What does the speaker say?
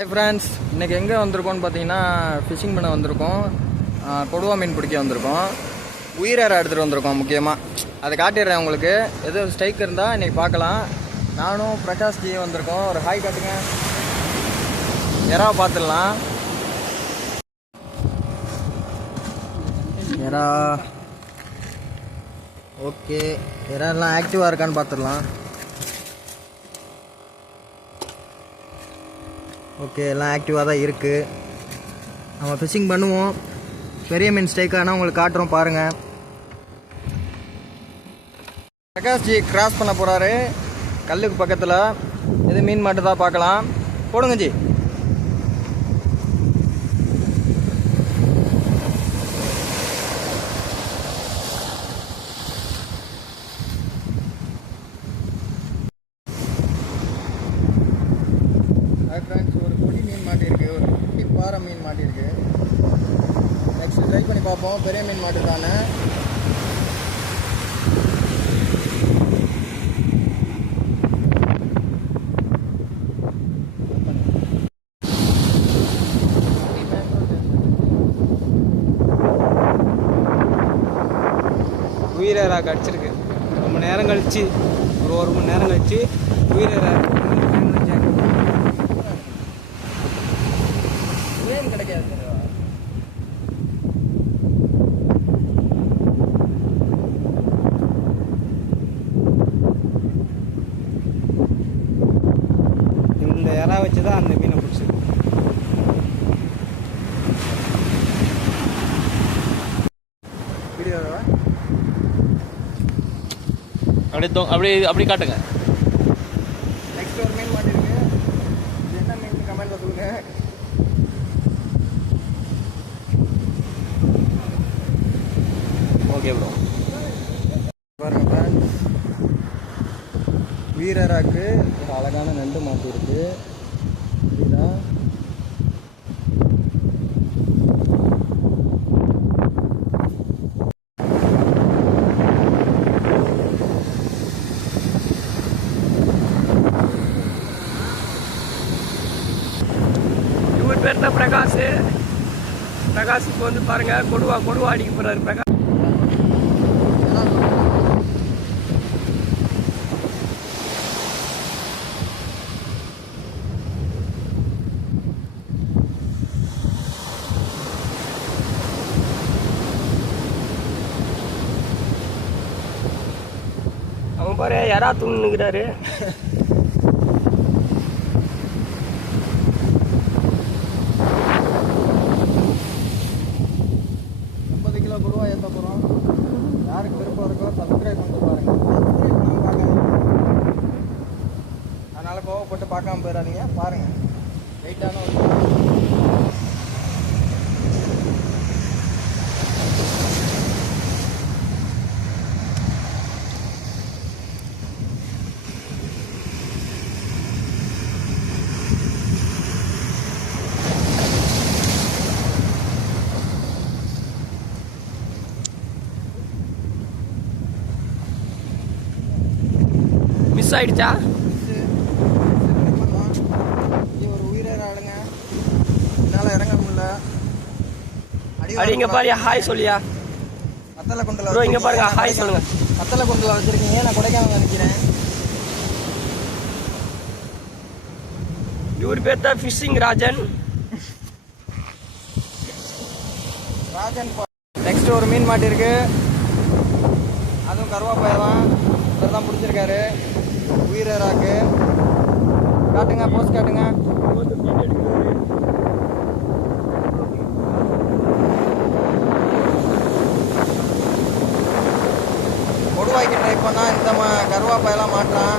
Hi friends, இன்றைக்கி எங்கே வந்திருக்கோன்னு பார்த்தீங்கன்னா ஃபிஷிங் பண்ண வந்திருக்கோம். கொடுவா மீன் பிடிக்க வந்திருக்கோம். உயிரேரை எடுத்துகிட்டு வந்திருக்கோம். முக்கியமாக அதை காட்டிடுறேன் உங்களுக்கு. எது ஸ்ட்ரைக் இருந்தால் இன்றைக்கி பார்க்கலாம். நானும் பிரகாஷ்ஜியும் வந்திருக்கோம். ஒரு ஹாய் காட்டுங்க. எறாவை பார்த்துடலாம். எறா ஓகே, எறாலாம் ஆக்டிவாக இருக்கான்னு பார்த்துடலாம். ஓகே, எல்லாம் ஆக்டிவாக தான் இருக்குது. நம்ம ஃபிஷிங் பண்ணுவோம். பெரிய மீன் ஸ்ட்ரைக்கானா உங்களுக்கு காட்டுறோம் பாருங்கள். பிரகாஷ்ஜி கிராஸ் பண்ண போகிறாரு கல்லுக்கு பக்கத்தில். எது மீன் மட்டும் தான் பார்க்கலாம். போடுங்க ஜி. ஃப்ரெண்ட்ஸ், ஒரு கொடி மீன் மாட்டிருக்கு, ஒரு குட்டி பாறை மீன் மாட்டிருக்கு. நெக்ஸ்ட் ட்ரை பண்ணி பார்ப்போம் பெரிய மீன் மாட்டுதானே. உயிரேரா கடிச்சிருக்கு. ரொம்ப நேரம் கழிச்சு, ஒரு மணி நேரம் கழிச்சு உயிரேரா கிடைக்காது. இந்த இறா வச்சு தான் அந்த மீனை பிடிச்சிருக்கு. அப்படி காட்டுங்க. நெக்ஸ்ட் ஒரு மீன் மாட்டிருக்கு. என்ன மீன் கமெண்ட்ல சொல்லுங்க. Okay bro. பாருங்க ஃப்ரெண்ட்ஸ், உயிரேராக்கு ஒரு அழகான நண்டு மாட்டிருக்கு. இதுதான் இவர் பேர் தான் பிரகாஷ். பிரகாஷுக்கு வந்து பாருங்க, கொடுவா அடிக்க போறாரு பிரகாஷ். அவன் பாரு யாரா தூங்குகிறாரு. 50 கிலோ கொடுவா ஏற்ற போகிறோம். யாருக்கு விருப்பம் இருக்கோ சப்ஸ்கிரைப் பண்ணிட்டு பாருங்கள். அதனால் கோவப்பட்டு பார்க்காம போயிடாதீங்க. பாருங்கள், வெயிட்டான ஒரு மிஸ் ஆயிடுச்சா? ஒரு உயிரேற ஆளுங்க. என்னால் இறங்க முடியல. அடி இங்க பாரு, ஹாய் சொல்லியா. கத்தலை குண்டில் ப்ரோ இங்க பாருங்க, ஹாய் சொல்லுங்க. கத்தலை குண்டில் வச்சுருக்கீங்க. நான் கொடைக்கானல் நினைக்கிறேன். இவர் பேர் தான் ஃபிஷிங் ராஜன். நெக்ஸ்ட் ஒரு மீன் மாட்டிருக்கு. அதுவும் கருவாப்பாயை தான். இவர் தான் பிடிச்சிருக்காரு. உயிரேராக்கு காட்டுங்க, போஸ்ட் காட்டுங்க. கொடுவாய்க்கு ட்ரை பண்ணால் இந்த கருவாப்பாயெல்லாம் மாட்டுறான்.